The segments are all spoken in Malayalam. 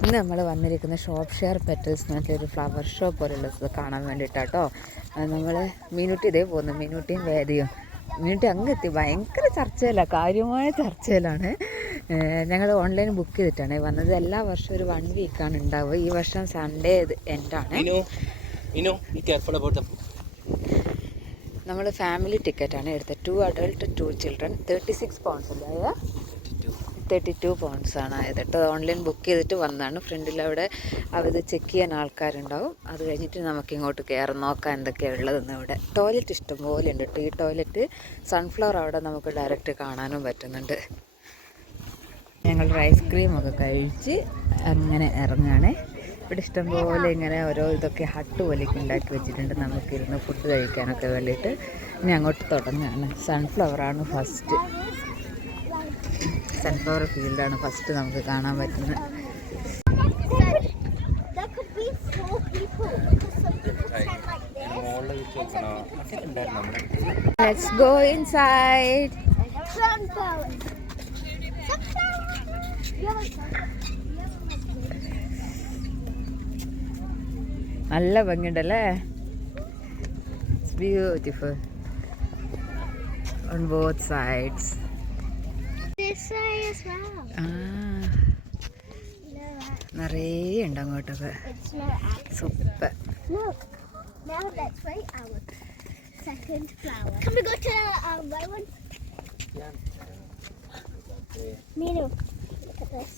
ഇന്ന് നമ്മൾ വന്നിരിക്കുന്ന ഷോപ്പ് ഷെയർ പെറ്റൽസ് എന്നൊരു ഫ്ലവർ ഷോ പോലുള്ളത് കാണാൻ വേണ്ടിയിട്ടാട്ടോ. നമ്മൾ മീനുട്ടി ഇതേ പോകുന്നു, മീനുട്ടിയും വേദിയും. മീനുട്ടി അങ്ങ് എത്തി, ഭയങ്കര ചർച്ചയിലാണ്, കാര്യമായ ചർച്ചയിലാണ്. ഞങ്ങൾ ഓൺലൈൻ ബുക്ക് ചെയ്തിട്ടാണ് വന്നത്. എല്ലാ വർഷവും ഒരു 1 വീക്കാണ് ഉണ്ടാവുക. ഈ വർഷം സൺഡേ എൻഡാണ്. നമ്മൾ ഫാമിലി ടിക്കറ്റാണ് എടുത്തത്. 2 adult 2 children 36 pounds അല്ലേ? 32 pounds ആണ് ആയത് കേട്ടോ. ഓൺലൈൻ ബുക്ക് ചെയ്തിട്ട് വന്നതാണ്. ഫ്രണ്ടിൽ അവിടെ അവർ ചെക്ക് ചെയ്യാൻ ആൾക്കാരുണ്ടാവും. അത് കഴിഞ്ഞിട്ട് നമുക്ക് ഇങ്ങോട്ട് കയറി നോക്കാൻ എന്തൊക്കെയാണ് ഉള്ളതെന്ന്. ഇവിടെ ടോയ്ലറ്റ് ഇഷ്ടംപോലെ ഉണ്ട് കേട്ടോ. ഈ ടോയ്ലറ്റ് സൺഫ്ലവർ അവിടെ നമുക്ക് ഡയറക്റ്റ് കാണാനും പറ്റുന്നുണ്ട്. ഞങ്ങളൊരു ഐസ്ക്രീമൊക്കെ കഴിച്ച് അങ്ങനെ ഇറങ്ങുകയാണ്. ഇവിടെ ഇഷ്ടംപോലെ ഇങ്ങനെ ഓരോ ഇതൊക്കെ ഹട്ട് പോലെയൊക്കെ ഉണ്ടാക്കി വെച്ചിട്ടുണ്ട് നമുക്കിരുന്ന് ഫുഡ് കഴിക്കാനൊക്കെ വേണ്ടിയിട്ട്. ഇനി അങ്ങോട്ട് തുടങ്ങുകയാണ്. സൺഫ്ലവറാണ് ഫസ്റ്റ്. സൺഫ്ലവർ ഫീൽഡാണ് ഫസ്റ്റ് നമുക്ക് കാണാൻ പറ്റുന്നത്. Let's go inside. നല്ല ഭംഗിയുണ്ടല്ലേ. It's beautiful on both sides. നിറയെ ഉണ്ട് അങ്ങോട്ടൊക്കെ. Super. Minu, look at this.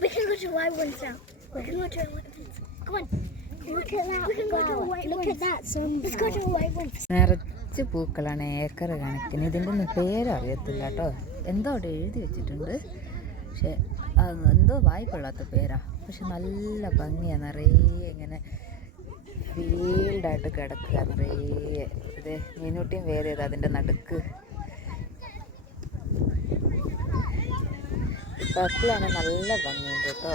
We can go to white ones now. We can go to white ones. Come on. Look at that. We can go to white ones. Look at that sun. Let's go to white ones. നിറച്ച് പൂക്കളാണ്, ഏക്കർ കണക്കിന്. ഇതിൻ്റെ ഒന്നും പേരറിയത്തില്ല കേട്ടോ. എന്തോ അവിടെ എഴുതി വെച്ചിട്ടുണ്ട്, പക്ഷെ എന്തോ വായിക്കൊള്ളാത്ത പേരാ. പക്ഷെ നല്ല ഭംഗിയാണ്. നിറയെ ഇങ്ങനെ ഫീൽഡായിട്ട് കിടക്കുക നിറയെ. ഇത് മീനൂട്ടിയും വേറെ ഏതാ അതിൻ്റെ നടുക്ക്. പർപ്പിളാണ്, നല്ല ഭംഗിയുണ്ട് കേട്ടോ.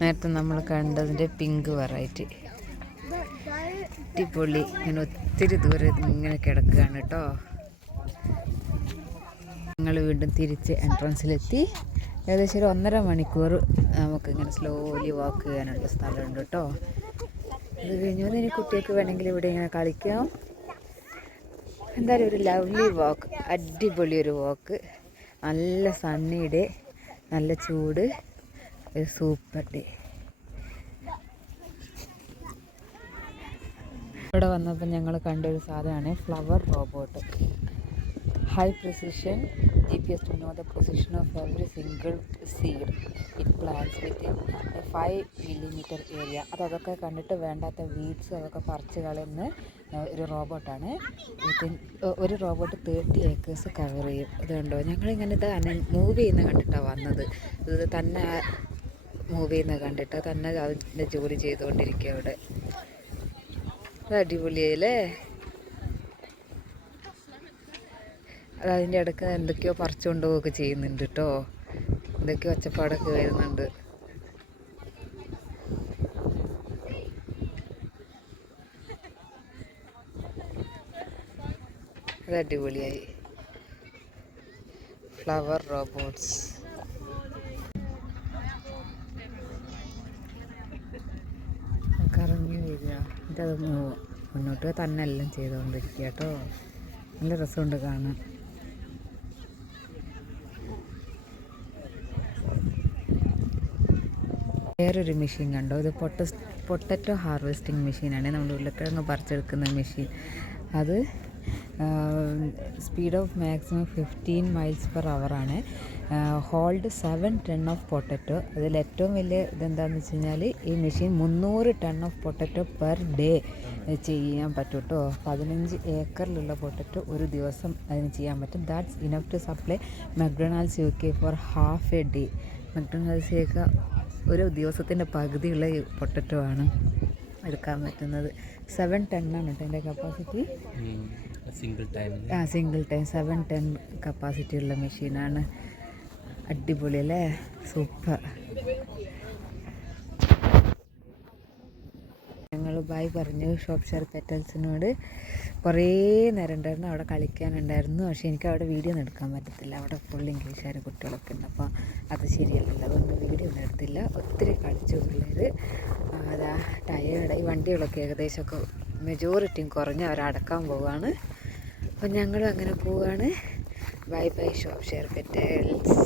നേരത്തെ നമ്മൾ കണ്ടതിൻ്റെ പിങ്ക് വെറൈറ്റി അടിപൊളി. ഇങ്ങനെ ഒത്തിരി ദൂരം ഇങ്ങനെ കിടക്കുകയാണ് കേട്ടോ. ഞങ്ങൾ വീണ്ടും തിരിച്ച് എൻട്രൻസിലെത്തി. ഏകദേശം ഒരു 1.5 മണിക്കൂർ നമുക്കിങ്ങനെ സ്ലോലി വാക്ക് ചെയ്യാനുള്ള സ്ഥലമുണ്ട് കേട്ടോ. അത് കഴിഞ്ഞാൽ ഇനി കുട്ടികൾക്ക് വേണമെങ്കിൽ ഇവിടെ ഇങ്ങനെ കളിക്കാം. എന്തായാലും ഒരു ലവ്ലി വാക്ക്, അടിപൊളി ഒരു വാക്ക്. നല്ല സണ്ണി ഡേ, നല്ല ചൂട്, ഒരു സൂപ്പർ ഡേ. ഇവിടെ വന്നപ്പോൾ ഞങ്ങൾ കണ്ടൊരു സാധനമാണ് flower robot. High precision GPS to know the position of every single seed it plants within a 5 millimeter area. അതൊക്കെ കണ്ടിട്ട് വേണ്ടാത്ത വീഡ്സ് അതൊക്കെ പറിച്ച് കളയുന്ന ഒരു റോബോട്ടാണ്. ഒരു റോബോട്ട് 30 acres കവർ ചെയ്യും. ഇത് കണ്ടോ, ഞങ്ങളിങ്ങനെ തന്നെ മൂവ് ചെയ്യുന്ന കണ്ടിട്ടാണ് വന്നത്. ഇത് തന്നെ മൂവ് ചെയ്യുന്ന കണ്ടിട്ട് തന്നെ അതിൻ്റെ ജോലി ചെയ്തുകൊണ്ടിരിക്കുക അവിടെ. അത് അടിപൊളിയായില്ലേ. അത് അതിൻ്റെ ഇടയ്ക്ക് എന്തൊക്കെയോ പറിച്ചുകൊണ്ട് പോവുകയൊക്കെ ചെയ്യുന്നുണ്ട് കേട്ടോ. എന്തൊക്കെയോ ഒച്ചപ്പാടൊക്കെ വരുന്നുണ്ട്. അത് അടിപൊളിയായി. Flower robots. കറങ്ങി വരിക, എന്നിട്ട് അത് മുന്നോട്ട് തന്നെ എല്ലാം ചെയ്തുകൊണ്ടിരിക്കുക കേട്ടോ. നല്ല രസമുണ്ട് കാണാൻ. വേറൊരു മെഷീൻ കണ്ടോ, ഇത് പൊട്ടറ്റോ ഹാർവെസ്റ്റിംഗ് മെഷീനാണ്. നമ്മുടെ ഉരുളക്കിഴങ്ങ് പറിച്ചെടുക്കുന്ന മെഷീൻ. അത് speed of maximum 15 miles per hour ആണ്. Hold 7 ton of potato. അതിൽ ഏറ്റവും വലിയ ഇതെന്താണെന്ന് വെച്ച് കഴിഞ്ഞാൽ ഈ machine 300 ton of potato per day ചെയ്യാൻ പറ്റും കേട്ടോ. 15 ഏക്കറിലുള്ള പൊട്ടറ്റോ ഒരു ദിവസം അതിന് ചെയ്യാൻ പറ്റും. That's enough to supply McDonald's UK for half a day. McDonald's UK ഒരു ദിവസത്തിൻ്റെ പകുതിയുള്ള പൊട്ടറ്റോ ആണ് എടുക്കാൻ പറ്റുന്നത്. 7 ton ആണ് കേട്ടോ എൻ്റെ capacity. Single time 7 ton capacity ഉള്ള മെഷീനാണ്. അടിപൊളി അല്ലേ, സൂപ്പർ. ഞങ്ങൾ ബൈ പറഞ്ഞു ഷോപ്പ്ഷെയർ പെറ്റൽസിനോട്. കുറേ നേരം ഉണ്ടായിരുന്നു അവിടെ കളിക്കാനുണ്ടായിരുന്നു. പക്ഷേ എനിക്ക് അവിടെ വീഡിയോ ഒന്നും എടുക്കാൻ പറ്റത്തില്ല, അവിടെ ഫുൾ ഇംഗ്ലീഷുകാർ കുട്ടികളൊക്കെ ഉണ്ട്. അപ്പോൾ അത് ശരിയല്ലല്ലോ, അതുകൊണ്ട് വീഡിയോ ഒന്നും എടുത്തില്ല. ഒത്തിരി കളിച്ചു പിള്ളേർ. അതാ ടയേർഡ്. ഈ വണ്ടികളൊക്കെ ഏകദേശമൊക്കെ മെജോറിറ്റിയും കുറഞ്ഞ് അവരടക്കാൻ പോവുകയാണ്. അപ്പം ഞങ്ങളും അങ്ങനെ പോവുകയാണ്. Bye bye shop share petals.